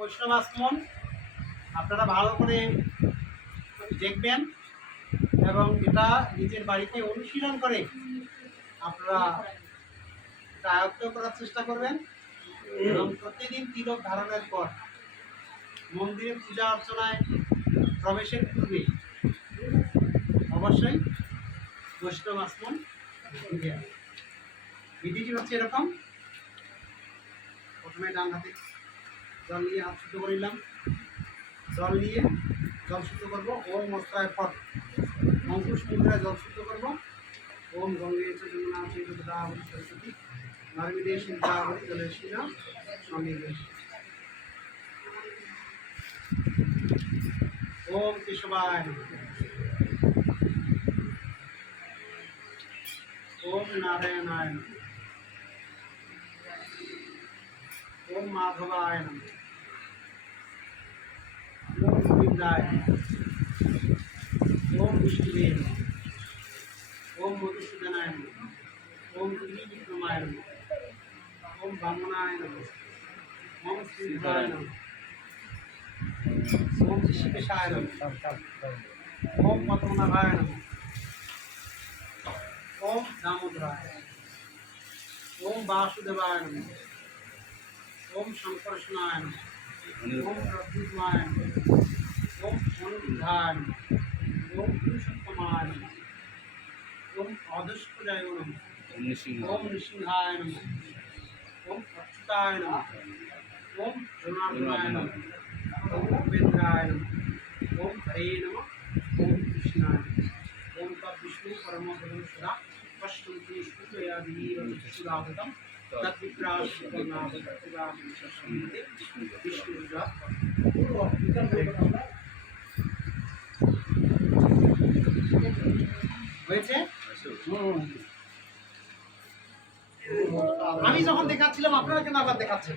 বৈষ্ণব আসমন আপনারা ভালো করে দেখবেন এবং এটা নিজের বাড়িতে অনুশীলন করে আপনারা এটা আয়ত্ত করার চেষ্টা করবেন। এবং প্রতিদিন তিলক ধারণের পর মন্দিরে পূজা অর্চনায় প্রবেশের পূর্বে অবশ্যই বৈষ্ণব আসমন বিধিটি হচ্ছে এরকম। প্রথমে ডান হাতে জল নিয়ে হাত শুদ্ধ করে নিলাম। জল নিয়ে জল শুদ্ধ করব। ওম মস্তায় ফট অঙ্কুশ মুদ্রায় জল শুদ্ধ করব। ওম গঙ্গে চ যমুনা চৈব গোদাবরী সরস্বতী। নর্মদে সিন্ধাবরী জলেশিনা স্বামী ওম কেশবায়। ওম ఓం మాధవాయన ఓం గోవిందాయ ఓం విష్ణువే ఓం మధుసూదనాయ ఓం శ్రీకృష్ణమాయ ఓం బ్రహ్మనాయన ఓం శ్రీధాయన ఓం శిశికషాయన ఓం మధునారాయణ ఓం దామోదరాయ ఓం వాసుదేవాయ ओम शंकरस्नान ओम प्रद्युमान ओम अनुधान ओम पुरुषोत्तमान ओम आदस्पजाय नम ओम नृसिंहाय नम ओम अक्षताय ओम जनार्दनाय ओम उपेन्द्राय ओम हरे नम ओम कृष्णाय ओम का विष्णु परम सदा स्पष्ट सूर्यादि सुधागतम হয়েছে? আমি যখন দেখাচ্ছিলাম আপনারা কেন আবার দেখাচ্ছেন?